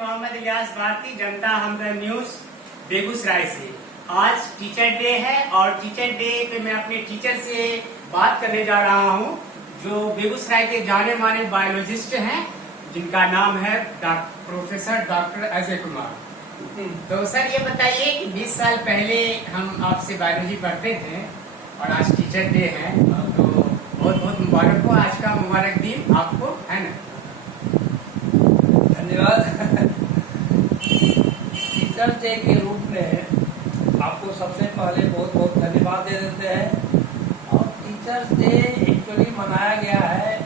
मोहम्मद इलियास भारती, जनता हमदर्द news Begusarai से। आज teacher day है और टीचर डे पे मैं अपने टीचर से बात करने जा रहा हूँ, जो बेगूसराय के जाने माने बायोलॉजिस्ट हैं, जिनका नाम है प्रोफेसर डॉक्टर अजय कुमार। तो सर ये बताइए कि 20 साल पहले हम आपसे बायोलॉजी पढ़ते थे और आज टीचर डे है, तो बहुत बहुत मुबारक हो, आज का मुबारक दिन आपको, है ना। धन्यवाद। टीचर डे के रूप में आपको सबसे पहले बहुत बहुत धन्यवाद दे देते हैं। और टीचर्स डे एक्चुअली मनाया गया है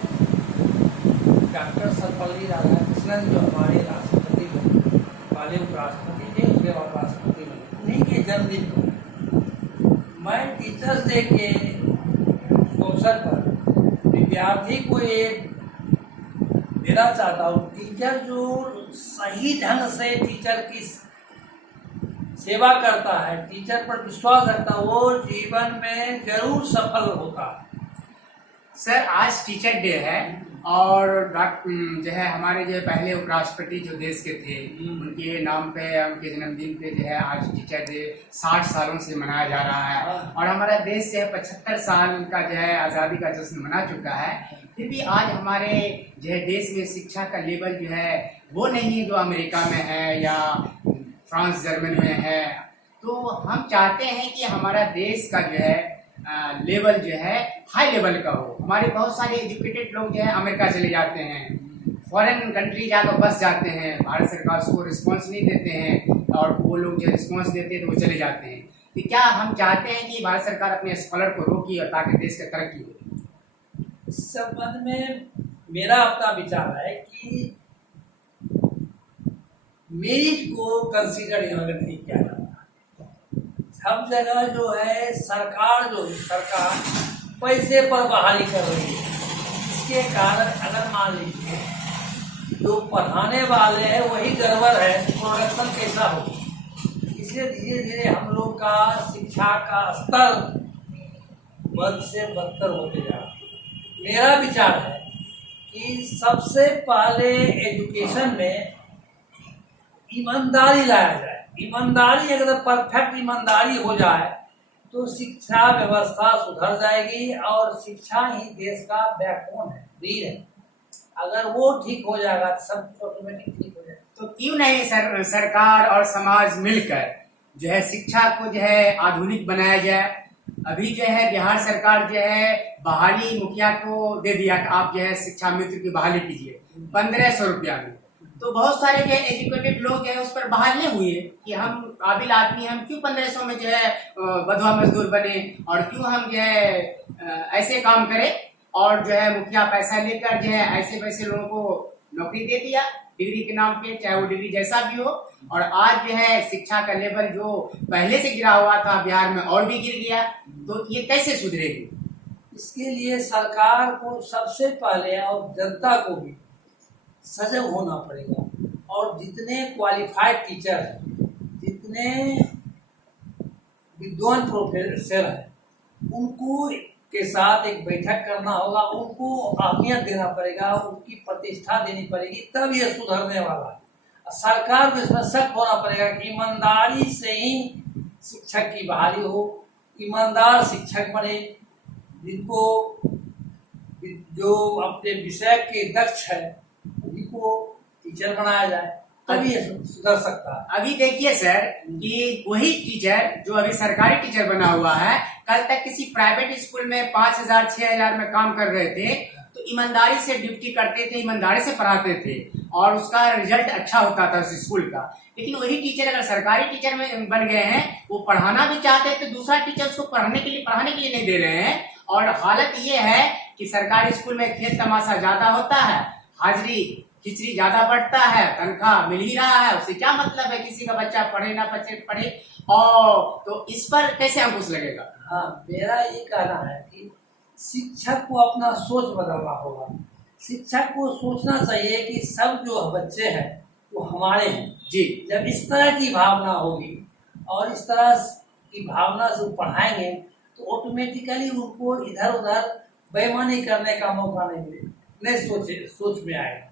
डॉक्टर सर्वपल्ली राधाकृष्णन, जो हमारे राष्ट्रपति बने, पहले उपराष्ट्रपति थे, उसके बाद राष्ट्रपति बने, उन्हीं के जन्मदिन को मैं टीचर्स डे के अवसर पर विद्यार्थी को एक देना चाहता हूँ। टीचर जो सही ढंग से टीचर की सेवा करता है, टीचर पर विश्वास रखता है, वो जीवन में जरूर सफल होता है। सर आज टीचर डे है और जो है हमारे जो पहले उपराष्ट्रपति जो देश के थे, उनके नाम पे, उनके जन्मदिन पे जो है आज टीचर डे 60 सालों से मनाया जा रहा है। और हमारा देश जो है 75 साल का जो है आज़ादी का जश्न मना चुका है। फिर भी आज हमारे जो है देश में शिक्षा का लेवल जो है वो नहीं है जो अमेरिका में है या फ्रांस जर्मन में है। तो हम चाहते हैं कि हमारा देश का जो है लेवल जो है हाई लेवल का हो। हमारे बहुत सारे एजुकेटेड लोग जो है अमेरिका चले जाते हैं, फॉरेन कंट्री जाकर बस जाते हैं, भारत सरकार उसको रिस्पॉन्स नहीं देते हैं और वो लोग जो रिस्पॉन्स देते हैं तो वो चले जाते हैं। तो क्या हम चाहते हैं कि भारत सरकार अपने स्कॉलर को रोकी और ताकि देश की तरक्की हो। इस संबंध में मेरा अपना विचार है कि मेरिट को कंसीडर यहाँ पर नहीं किया जाता। सब जगह जो है सरकार पैसे पर बहाली कर रही है। इसके कारण अगर मान लीजिए जो पढ़ाने वाले हैं वही गड़बड़ है, प्रोडक्शन कैसा हो। इसलिए धीरे धीरे हम लोग का शिक्षा का स्तर बद से बदतर होते जा रहा है। मेरा विचार है कि सबसे पहले एजुकेशन में ईमानदारी लाया जाए। ईमानदारी अगर परफेक्ट ईमानदारी हो जाए तो शिक्षा व्यवस्था सुधर जाएगी और शिक्षा ही देश का बैकबोन है, रीढ़ है। अगर वो ठीक हो जाएगा तो सब ऑटोमेटिक ठीक हो जाएगा। तो क्यों नहीं सरकार और समाज मिलकर जो है शिक्षा को जो है आधुनिक बनाया जाए। अभी जो है बिहार सरकार जो है बहाली मुखिया को दे दिया कि आप जो है शिक्षा मित्र की बहाली कीजिए 1500 रुपया में। तो बहुत सारे जो है एजुकेटेड लोग जो है उस पर बहाल नहीं हुए कि हम काबिल आदमी, हम क्यों 1500 में जो है बधवा मजदूर बने और क्यों हम जो है ऐसे काम करें। और जो है मुखिया पैसा लेकर जो है ऐसे वैसे लोगों को नौकरी दे दिया डिग्री के नाम पे, चाहे वो डिग्री जैसा भी हो। और आज जो है शिक्षा का लेवल जो पहले से गिरा हुआ था बिहार में और भी गिर गया। तो ये कैसे सुधरेगी। इसके लिए सरकार को सबसे पहले और जनता को भी सजग होना पड़ेगा। और जितने क्वालिफाइड टीचर हैं, जितने विद्वान प्रोफेसर हैं, उनको के साथ एक बैठक करना होगा, उनको अहमियत देना पड़ेगा, उनकी प्रतिष्ठा देनी पड़ेगी, तब ये सुधरने वाला है। सरकार को इसमें सख्त होना पड़ेगा कि ईमानदारी से ही शिक्षक की बहाली हो, ईमानदार शिक्षक बने, जिनको जो अपने विषय के दक्ष है उन्हीं को टीचर बनाया जाए, तभी ये सुधर सकता है। अभी देखिए सर कि वही टीचर जो अभी सरकारी टीचर बना हुआ है, कल तक किसी प्राइवेट स्कूल में 5000 6000 में काम कर रहे थे, तो ईमानदारी से ड्यूटी करते थे, ईमानदारी से पढ़ाते थे और उसका रिजल्ट अच्छा होता था उस स्कूल का। लेकिन वही टीचर अगर सरकारी टीचर में बन गए हैं, वो पढ़ाना भी चाहते थे, दूसरा टीचर उसको पढ़ाने के लिए नहीं दे रहे हैं। और हालत ये है कि सरकारी स्कूल में खेल तमाशा ज्यादा होता है, हाजिरी खिचड़ी ज्यादा बढ़ता है, तनख्वाह मिल ही रहा है, उससे क्या मतलब है किसी का बच्चा पढ़े ना पढ़े। और तो इस पर कैसे अंकुश लगेगा। हाँ, मेरा ये कहना है कि शिक्षक को अपना सोच बदलना होगा। शिक्षक को सोचना चाहिए कि सब जो बच्चे हैं वो हमारे हैं जी। जब इस तरह की भावना होगी और इस तरह की भावना से पढ़ाएंगे तो ऑटोमेटिकली उनको इधर उधर बेईमानी करने का मौका नहीं सोच में आएगा।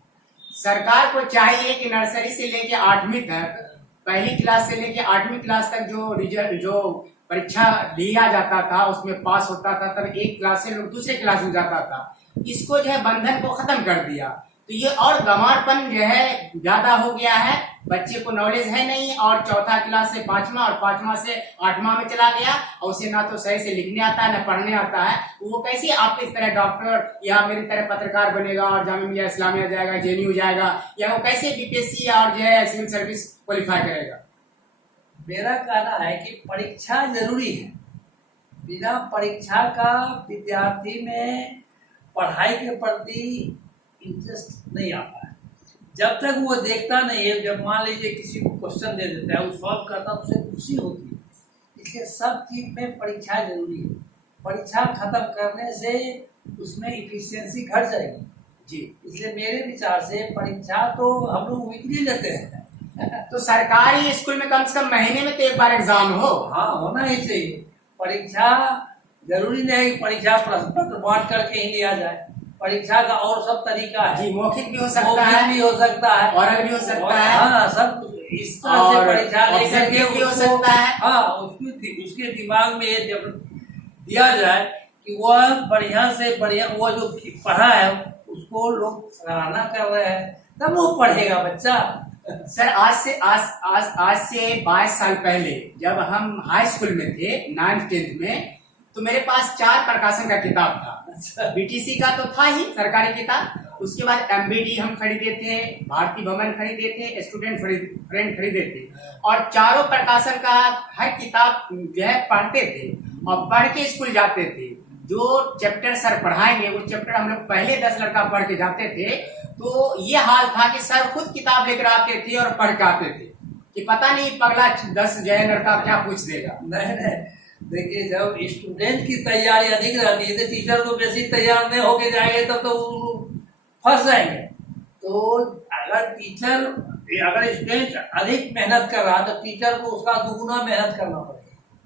सरकार को चाहिए कि नर्सरी से लेके 8वीं तक, पहली क्लास से लेके 8वीं क्लास तक जो रिजल्ट जो परीक्षा लिया जाता था उसमें पास होता था, तब एक क्लास से लोग दूसरे क्लास में जाता था। इसको जो है बंधन को खत्म कर दिया, तो ये और गंवारपन जो है ज्यादा हो गया है। बच्चे को नॉलेज है नहीं, और चौथा क्लास से 5वां और 5वां से 8वां में चला गया, और उसे ना तो सही से लिखने आता है ना पढ़ने आता है। वो कैसे आप इस तरह डॉक्टर या मेरी तरह पत्रकार बनेगा और जामिया मिलिया इस्लामिया जाएगा, JNU जाएगा, या वो कैसे BPSC और जो है सिविल सर्विस क्वालिफाई करेगा? मेरा कहना है कि परीक्षा जरूरी है। बिना परीक्षा का विद्यार्थी में पढ़ाई के प्रति इंटरेस्ट नहीं आता है। जब तक वो देखता नहीं है, जब मान लीजिए किसी को क्वेश्चन दे देता है, वो सॉल्व करता है, उसे खुशी होती है। इसलिए सब चीज में परीक्षा जरूरी है। परीक्षा खत्म करने से उसमें इफिशियंसी घट जाएगी जी। इसलिए मेरे विचार से परीक्षा तो हम लोग वीकली लेते हैं। तो सरकारी स्कूल में कम से कम महीने में तो एक बार एग्जाम हो। हाँ, होना ही चाहिए। परीक्षा जरूरी नहीं कि परीक्षा प्रश्न पत्र बांट करके ही लिया जाए। परीक्षा का और सब तरीका है जी, मौखिक भी हो सकता मौखिक है, भी हो सकता है, ओरल भी हो सकता है। हाँ, सब इस तरह से परीक्षा लेकर के भी हो सकता है। हाँ, उसके दिमाग में ये जब दिया जाए कि वह बढ़िया से बढ़िया वो जो पढ़ा है उसको लोग सराहना कर रहे हैं, तब वो पढ़ेगा बच्चा। सर आज से 22 साल पहले जब हम हाई स्कूल में थे 9th 10th में, तो मेरे पास 4 प्रकाशन का किताब था। BTC का तो था ही सरकारी किताब, उसके बाद MBD हम खरीदे थे, भारतीय भवन खरीदे थे, स्टूडेंट फ्रेंड खरीदे थे, और चारों प्रकाशन का हर किताब जो है पढ़ते थे और पढ़ के स्कूल जाते थे। जो चैप्टर सर पढ़ाएंगे वो चैप्टर हम लोग पहले 10 लड़का पढ़ के जाते थे। तो ये हाल था कि सर खुद किताब लेकर आते थे और पढ़ के आते थे कि पता नहीं पगला 10 जो है लड़का क्या पूछ देगा। नहीं, देखिए जब स्टूडेंट की तैयारी अधिक रहती है तो टीचर तो बेसिक तैयार नहीं होके जाएंगे तब तो फंस जाएंगे। तो अगर स्टूडेंट अधिक मेहनत कर रहा है तो टीचर को उसका दुगुना मेहनत करना पड़ेगा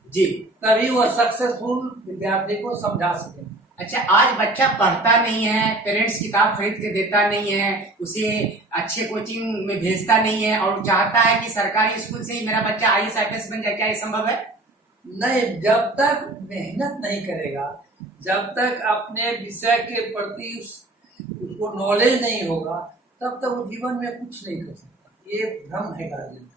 जी, तभी वह सक्सेसफुल विद्यार्थी को समझा सके। अच्छा, आज बच्चा पढ़ता नहीं है, पेरेंट्स किताब खरीद के देता नहीं है, उसे अच्छे कोचिंग में भेजता नहीं है, और चाहता है कि सरकारी स्कूल से ही मेरा बच्चा IAS IPS बन जाए। क्या ये संभव है? नहीं, जब तक मेहनत नहीं करेगा, जब तक अपने विषय के प्रति उसको नॉलेज नहीं होगा, तब तक वो जीवन में कुछ नहीं कर सकता। ये भ्रम है गार्जियन का।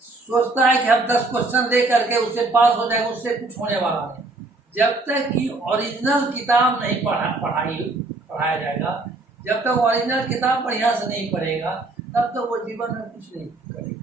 सोचता है कि हम 10 क्वेश्चन दे करके उससे पास हो जाएगा, उससे कुछ होने वाला नहीं। जब तक कि ओरिजिनल किताब नहीं पढ़ाया जाएगा, जब तक ओरिजिनल किताब बढ़िया से नहीं पढ़ेगा, तब तक वो जीवन में कुछ नहीं करेगा।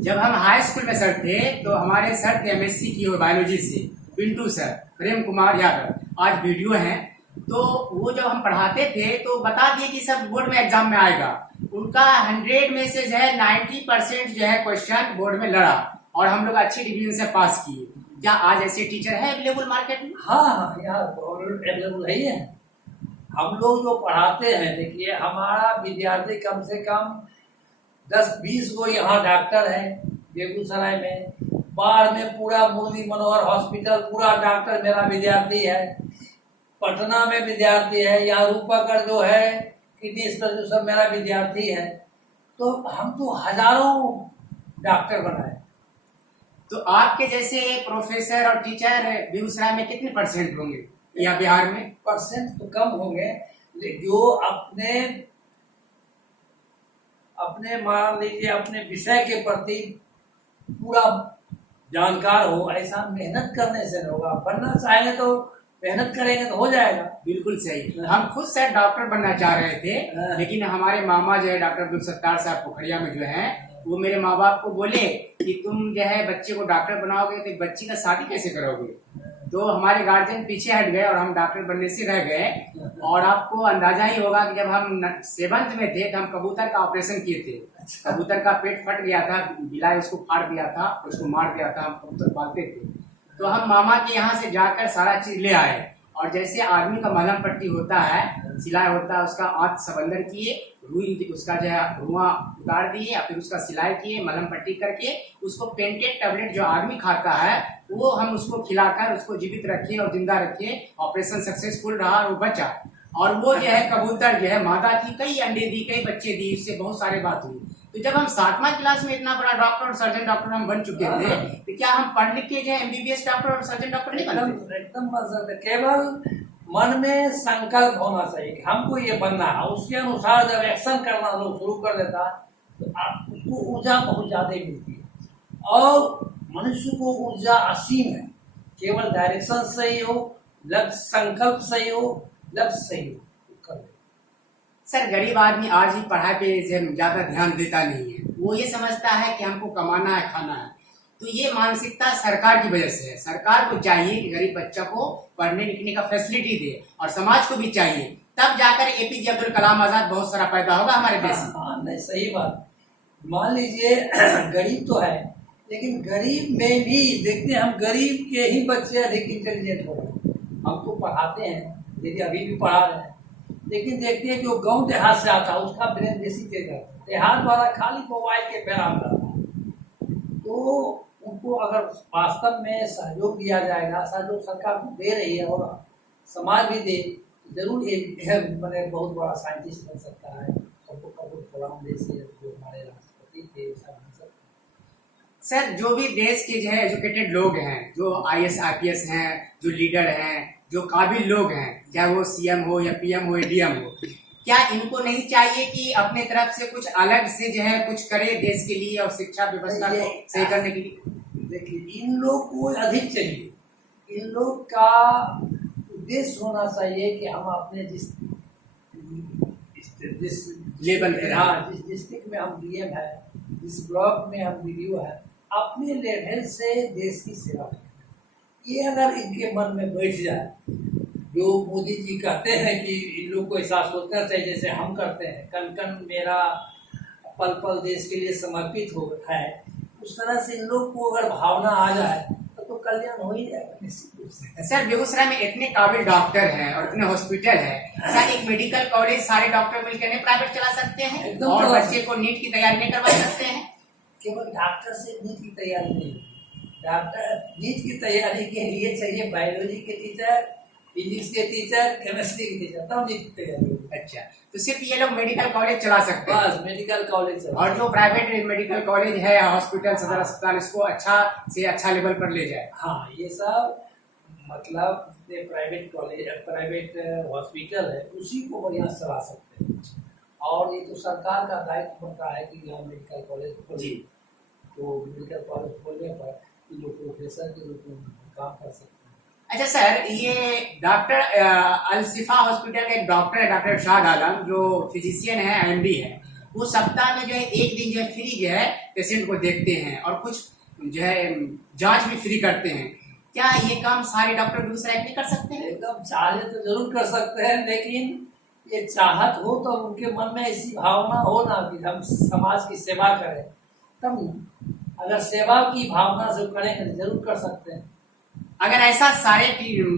जब हम हाई स्कूल में सर थे तो हमारे सर थे MSc की बायोलॉजी से, पिंटू सर, प्रेम कुमार यादव, आज वीडियो हैं। तो वो जब हम पढ़ाते थे तो बता दिए कि सब बोर्ड में एग्जाम में आएगा। उनका 100 में से जो है 90% जो है क्वेश्चन बोर्ड में लड़ा और हम लोग अच्छी डिवीजन से पास किए। क्या आज ऐसे टीचर है अवेलेबल मार्केट में? हाँ, यहाँ अवेलेबल है। हम लोग जो पढ़ाते हैं, देखिए हमारा विद्यार्थी कम से कम 10-20 गो यहाँ डॉक्टर है बेगूसराय में, बाढ़ में पूरा मुरली मनोहर हॉस्पिटल पूरा डॉक्टर मेरा विद्यार्थी है, पटना में विद्यार्थी है, यहाँ रूपागढ़ जो है किडनी स्पेशलिस्ट सब मेरा विद्यार्थी है। तो हम तो हजारों डॉक्टर बनाए। तो आपके जैसे प्रोफेसर और टीचर बेगूसराय में कितने % होंगे या बिहार में? परसेंट तो कम होंगे, जो अपने मान लीजिए अपने विषय के प्रति पूरा जानकार हो, ऐसा मेहनत करने से नहीं होगा। बनना चाहेंगे तो मेहनत करेंगे तो हो जाएगा। बिल्कुल सही। हम खुद सर डॉक्टर बनना चाह रहे थे, लेकिन हमारे मामा जो है डॉक्टर अब्दुल सत्तार साहब पोखरिया में जो है, वो मेरे माँ बाप को बोले कि तुम जो है बच्चे को डॉक्टर बनाओगे तो बच्ची का शादी कैसे करोगे। तो हमारे गार्जियन पीछे हट गए और हम डॉक्टर बनने से रह गए। और आपको अंदाजा ही होगा कि जब हम 7th में थे तो हम कबूतर का ऑपरेशन किए थे। कबूतर का पेट फट गया था, बिलाई उसको फाड़ दिया था, उसको मार दिया था। हम कबूतर पालते थे, तो हम मामा के यहाँ से जाकर सारा चीज ले आए। और जैसे आदमी का मलहम पट्टी होता है, सिलाई होता है, उसका आंत सब अंदर किए, रुई उसका जो है रुआ उतार दिए, फिर उसका सिलाई किए, मलहम पट्टी करके उसको पेंटेड टैबलेट जो आदमी खाता है वो हम उसको खिलाकर उसको जीवित रखे और जिंदा रखे। ऑपरेशन सक्सेसफुल रहा और वो बचा। और वो जो है कबूतर जो है मादा थी, कई अंडे दी, कई बच्चे दी, उससे बहुत सारे बात हुई। तो जब हम 7वां क्लास में इतना बड़ा डॉक्टर और सर्जन डॉक्टर हम बन चुके थे, तो क्या हम पढ़ लिख के जो है एमबीबीएस डॉक्टर और सर्जन डॉक्टर नहीं बनते? एकदम बन सकते। केवल मन में संकल्प होना चाहिए कि हमको ये बनना है, उसके अनुसार जब एक्शन करना लोग शुरू कर देता तो उसको ऊर्जा बहुत ज्यादा मिलती है। और मनुष्य को ऊर्जा असीम है, केवल डायरेक्शन सही हो, लक्ष्य संकल्प सही हो, लक्ष्य सही हो, कर ले। सर गरीब आदमी आज ही पढ़ाई पे ज्यादा ध्यान देता नहीं है, वो ये समझता है कि हमको कमाना है, खाना है। तो ये मानसिकता सरकार की वजह से है। सरकार को चाहिए कि गरीब बच्चा को पढ़ने लिखने का फैसिलिटी दे, और समाज को भी चाहिए, तब जाकर एपीजे अब्दुल कलाम आजाद बहुत सारा पैदा होगा हमारे देश में। हाँ, नहीं सही बात। मान लीजिए गरीब तो है, लेकिन गरीब में भी देखते हैं हम, गरीब के ही बच्चे अधिक इंटेलिजेंट हो रहे हैं। हम तो पढ़ाते हैं, देखिए अभी भी पढ़ा रहे हैं, लेकिन देखते हैं जो गांव देहात से आता है उसका ब्रेन बेसी तेज है। देहात वाला खाली मोबाइल के पैराम करता है। तो उनको अगर वास्तव में सहयोग दिया जाएगा, सहयोग सरकार को दे रही है और समाज भी दे, जरूर ये मैंने बहुत बड़ा साइंटिस्ट बन सकता है। अब्दुल कलाम जैसे जो हमारे राष्ट्रपति थे, सर जो भी देश के जो है एजुकेटेड लोग हैं, जो आईएएस आईपीएस हैं, जो लीडर हैं, जो काबिल लोग हैं, चाहे वो सीएम हो या पीएम हो या डीएम हो, क्या इनको नहीं चाहिए कि अपने तरफ से कुछ अलग से जो है कुछ करे देश के लिए और शिक्षा व्यवस्था को सही करने के लिए? देखिए इन लोग को अधिक चाहिए, इन लोग का उद्देश्य होना चाहिए कि हम अपने जिस लेवल पे, हाँ, जिस डिस्ट्रिक्ट में हम डीएम है, जिस ब्लॉक में हम बीडीओ है, अपने लेवल से देश की सेवा करें। ये अगर इनके मन में बैठ जाए, जो मोदी जी कहते हैं कि इन लोग को ऐसा सोचना चाहिए जैसे हम करते हैं, कन कन मेरा पल पल देश के लिए समर्पित हो है, उस तरह से इन लोग को अगर भावना आ जाए तो कल्याण हो ही जाएगा निश्चित रूप से। सर बेगूसराय में इतने काबिल डॉक्टर हैं और इतने हॉस्पिटल है, क्या एक मेडिकल कॉलेज सारे डॉक्टर मिलकर नहीं प्राइवेट चला सकते हैं और बच्चे को नीट की तैयारी नहीं करवा सकते हैं? केवल डॉक्टर से नीट की तैयारी नहीं, डॉक्टर नीट की तैयारी के लिए चाहिए बायोलॉजी के टीचर, फिजिक्स के टीचर, केमिस्ट्री के टीचर, तब नीट की तैयारी होगी। अच्छा, तो सिर्फ ये लोग मेडिकल कॉलेज चला सकते हैं? बस मेडिकल कॉलेज। और जो प्राइवेट मेडिकल कॉलेज है, हॉस्पिटल, सदर अस्पताल, इसको अच्छा से अच्छा लेवल पर ले जाए। हाँ, ये सब मतलब जितने प्राइवेट कॉलेज, प्राइवेट हॉस्पिटल है, उसी को बढ़िया चला सकते हैं। और ये तो सरकार का दायित्व बनता है कि यहाँ मेडिकल कॉलेज खोले, तो मेडिकल कॉलेज खोलने पर जो प्रोफेसर के रूप में काम कर सकते हैं। अच्छा सर, ये डॉक्टर अल-शिफा हॉस्पिटल का एक डॉक्टर है, डॉक्टर शाह आलम, जो फिजिशियन है, एमडी है, वो सप्ताह में जो है एक दिन जो है फ्री जो है पेशेंट को देखते हैं और कुछ जो है जांच भी फ्री करते हैं। क्या ये काम सारे डॉक्टर बेगूसराय नहीं कर सकते हैं? एकदम चाहे तो जरूर कर सकते हैं, लेकिन ये चाहत हो तो उनके मन में ऐसी भावना हो ना कि हम समाज की सेवा करें, तब अगर सेवा की भावना से करेंगे जरूर कर सकते हैं। अगर ऐसा सारे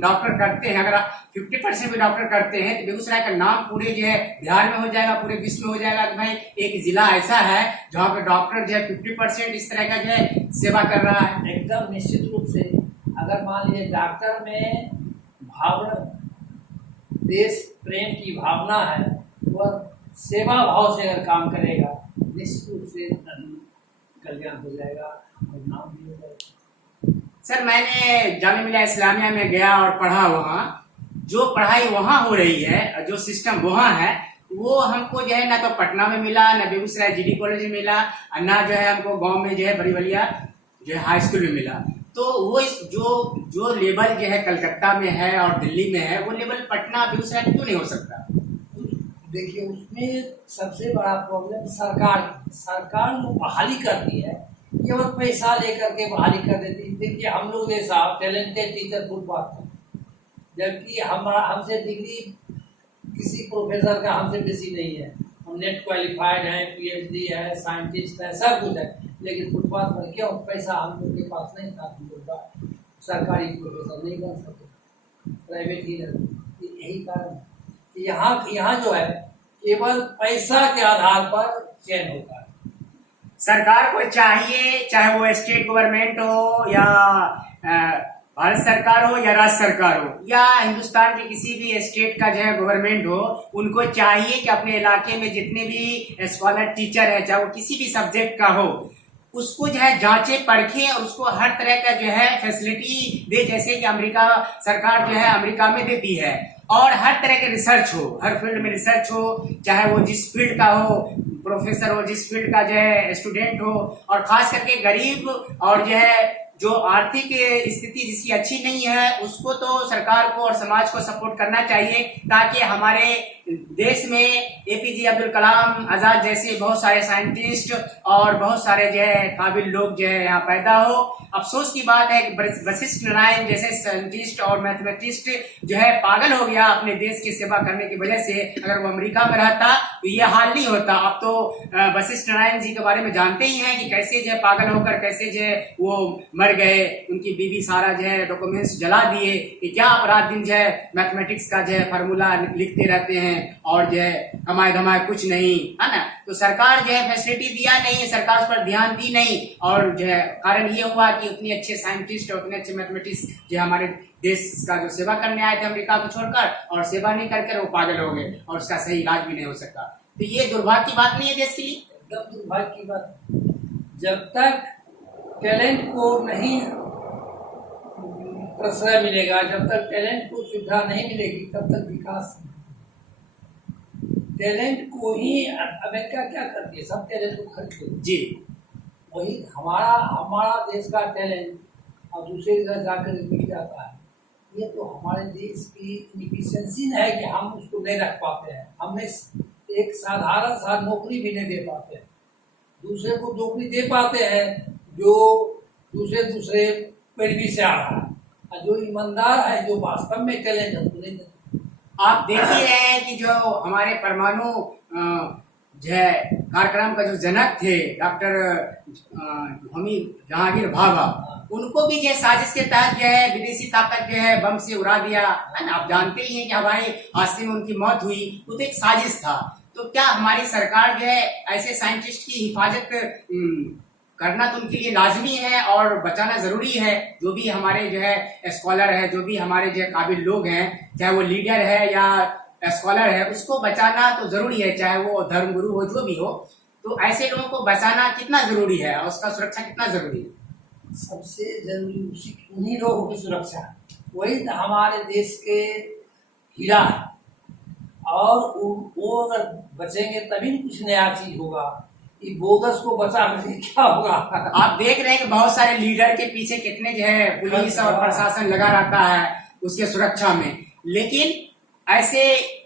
डॉक्टर करते हैं, अगर 50% भी डॉक्टर करते हैं, तो बेगूसराय का नाम पूरे जो है बिहार में हो जाएगा, पूरे विश्व में हो जाएगा कि भाई एक जिला ऐसा है जहाँ पे डॉक्टर जो है 50% इस तरह का जो है सेवा कर रहा है। एकदम निश्चित रूप से अगर मान लीजिए डॉक्टर में भावना, देश प्रेम की भावना है, वह सेवा भाव से अगर काम करेगा निश्चित रूप से कल्याण हो जाएगा और नाम भी हो जाएगा। सर मैंने जामिया मिलिया इस्लामिया में गया और पढ़ा, वहाँ जो पढ़ाई वहाँ हो रही है, जो सिस्टम वहाँ है, वो हमको जो है ना तो पटना में मिला, ना बेगूसराय जीडी कॉलेज में मिला, ना जो है हमको गांव में जो है बड़ी बलिया जो है हाई स्कूल में मिला। तो वो जो लेवल जो है कलकत्ता में है और दिल्ली में है, वो लेवल पटना बेगूसराय में क्यों नहीं हो सकता? देखिए उसमें सबसे बड़ा प्रॉब्लम सरकार जो बहाली करती है केवल पैसा लेकर के बहाली कर देती है। देखिए हम लोग जैसा टैलेंटेड टीचर फुटपाथ है, जबकि हमसे डिग्री किसी प्रोफेसर का हमसे बेसी नहीं है, हम नेट क्वालिफाइड हैं, पीएचडी है, साइंटिस्ट है, सब कुछ है, लेकिन फुटपाथ पर क्यों? पैसा हम लोग के पास नहीं था, हम लोग सरकारी प्रोफेसर नहीं बन सके, प्राइवेट ही रहते। यही कारण है कि यहाँ जो है केवल पैसा के आधार पर चयन होता है। सरकार को चाहिए, चाहे वो स्टेट गवर्नमेंट हो या भारत सरकार हो या राज्य सरकार हो या हिंदुस्तान के किसी भी स्टेट का जो है गवर्नमेंट हो, उनको चाहिए कि अपने इलाके में जितने भी स्कॉलर टीचर है, चाहे वो किसी भी सब्जेक्ट का हो, उसको जो है जांचे परखे और उसको हर तरह का जो है फैसिलिटी दे, जैसे कि अमेरिका सरकार जो है अमेरिका में देती है। और हर तरह के रिसर्च हो, हर फील्ड में रिसर्च हो, चाहे वो जिस फील्ड का हो, प्रोफेसर हो, जिस फील्ड का जो है स्टूडेंट हो। और खास करके गरीब और जो है जो आर्थिक स्थिति जिसकी अच्छी नहीं है, उसको तो सरकार को और समाज को सपोर्ट करना चाहिए, ताकि हमारे देश में एपीजे अब्दुल कलाम आजाद जैसे बहुत सारे साइंटिस्ट और बहुत सारे जो है काबिल लोग जो है यहाँ पैदा हो। अफसोस की बात है कि वशिष्ठ नारायण जैसे साइंटिस्ट और मैथमेटिस्ट जो है पागल हो गया अपने देश की सेवा करने की वजह से। अगर वो अमेरिका में रहता तो ये हाल नहीं होता। अब तो वशिष्ठ नारायण जी के बारे में जानते ही हैं कि कैसे जो है पागल होकर कैसे जो है वो मर गए, उनकी बीवी सारा जो है डॉक्यूमेंट्स जला दिए कि क्या अपराध दिन जो है मैथमेटिक्स का जो है फार्मूला लिखते रहते हैं और जो है कमाए धमाए कुछ नहीं, है ना। तो सरकार जो है फैसिलिटी दिया नहीं, सरकार उस पर ध्यान दी नहीं, और जो है कारण ये हुआ कि उतने अच्छे साइंटिस्ट और उतने अच्छे मैथमेटिक्स जो हमारे देश का जो सेवा करने आए थे अमेरिका को छोड़कर, और सेवा नहीं करके वो पागल हो गए और उसका सही इलाज भी नहीं हो सका। तो ये दुर्भाग्य की बात नहीं है देश के लिए? एकदम दुर्भाग्य की बात। जब तक टैलेंट को नहीं प्रश्रय मिलेगा, जब तक टैलेंट को सुविधा नहीं मिलेगी, तब तक विकास। टैलेंट को ही अमेरिका क्या करती है, सब टैलेंट को खरीदते जी। वही हमारा देश का टैलेंट अब दूसरे जगह जाकर मिल जाता है। ये तो हमारे देश की इनफिशिएंसी है कि हम उसको नहीं रख पाते हैं। हमें एक साधारण सा नौकरी भी नहीं दे पाते हैं। दूसरे को नौकरी दे पाते हैं जो दूसरे पैरवी से आ रहा है, और जो ईमानदार है, जो वास्तव में टैलेंट है, उसको नहीं देते। आप देख ही रहे हैं कि जो हमारे परमाणु जो है कार्यक्रम का जो जनक थे डॉक्टर होमी जहांगीर भाभा, उनको भी जो साजिश के तहत जो है विदेशी ताकत जो है बम से उड़ा दिया, है ना। आप जानते ही हैं कि हवाई हादसे में उनकी मौत हुई, वो तो एक साजिश था। तो क्या हमारी सरकार जो है ऐसे साइंटिस्ट की हिफाजत करना तो उनके लिए लाजमी है और बचाना जरूरी है। जो भी हमारे जो है स्कॉलर है, जो भी हमारे जो काबिल लोग हैं, चाहे वो लीडर है या स्कॉलर है, उसको बचाना तो जरूरी है, चाहे वो धर्मगुरु हो, जो भी हो। तो ऐसे लोगों को बचाना कितना जरूरी है और उसका सुरक्षा कितना जरूरी है? सबसे जरूरी उन्हीं लोगों की सुरक्षा, वही हमारे देश के हीरा है। और वो अगर बचेंगे तभी कुछ नया चीज होगा। ये बोगस को बचा के क्या होगा? आप देख रहे हैं कि बहुत सारे लीडर के पीछे कितने जो है पुलिस और प्रशासन लगा रहता है उसके सुरक्षा में, लेकिन ऐसे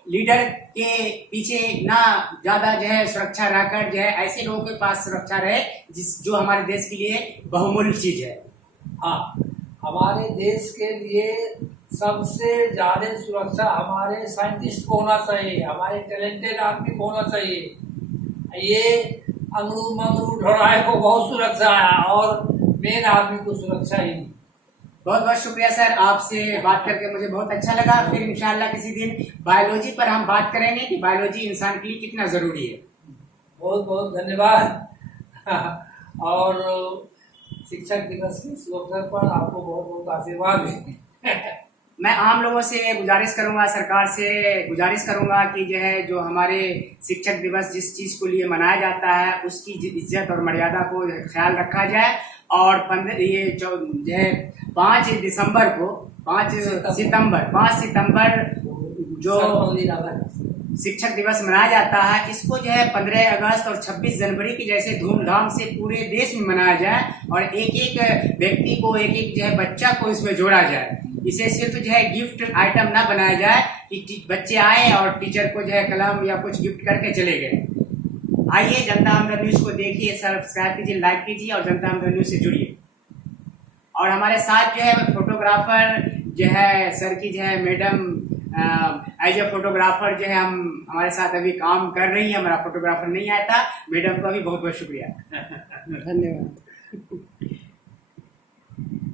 लीडर के पीछे ना ज्यादा जो है सुरक्षा रहकर जो है ऐसे लोगों के पास सुरक्षा रहे जो हमारे देश के लिए बहुमूल्य चीज है। हाँ, हमारे देश के लिए सबसे ज्यादा सुरक्षा हमारे साइंटिस्ट को होना चाहिए, हमारे टैलेंटेड आदमी को होना चाहिए। ये अमरूद मंगरूद ढोराए को बहुत सुरक्षा है और मेन आदमी को सुरक्षा ही नहीं। बहुत बहुत शुक्रिया सर, आपसे बात करके मुझे बहुत अच्छा लगा। फिर इंशाल्लाह किसी दिन बायोलॉजी पर हम बात करेंगे कि बायोलॉजी इंसान के लिए कितना जरूरी है। बहुत बहुत धन्यवाद। और शिक्षक दिवस के इस अवसर पर आपको बहुत बहुत आशीर्वाद है। मैं आम लोगों से गुजारिश करूंगा, सरकार से गुजारिश करूंगा कि जो है जो हमारे शिक्षक दिवस जिस चीज को लिए मनाया जाता है उसकी इज्जत और मर्यादा को ख्याल रखा जाए। और 5 दिसंबर को 5 सितंबर जो शिक्षक दिवस मनाया जाता है, इसको जो है 15 अगस्त और 26 जनवरी की जैसे धूमधाम से पूरे देश में मनाया जाए और एक एक व्यक्ति को, एक एक जो है बच्चा को इसमें जोड़ा जाए। इसे सिर्फ जो है गिफ्ट आइटम ना बनाया जाए कि बच्चे आए और टीचर को जो है कलम या कुछ गिफ्ट करके चले गए। आइए जनता हमदर्द न्यूज को देखिए, सब्सक्राइब कीजिए, लाइक कीजिए और जनता हमदर्द न्यूज से जुड़िए। और हमारे साथ जो है फोटोग्राफर जो है सर की जो है मैडम एज ए फोटोग्राफर जो है हमारे साथ अभी काम कर रही है। हमारा फोटोग्राफर नहीं आया था, मैडम का भी बहुत बहुत शुक्रिया। धन्यवाद।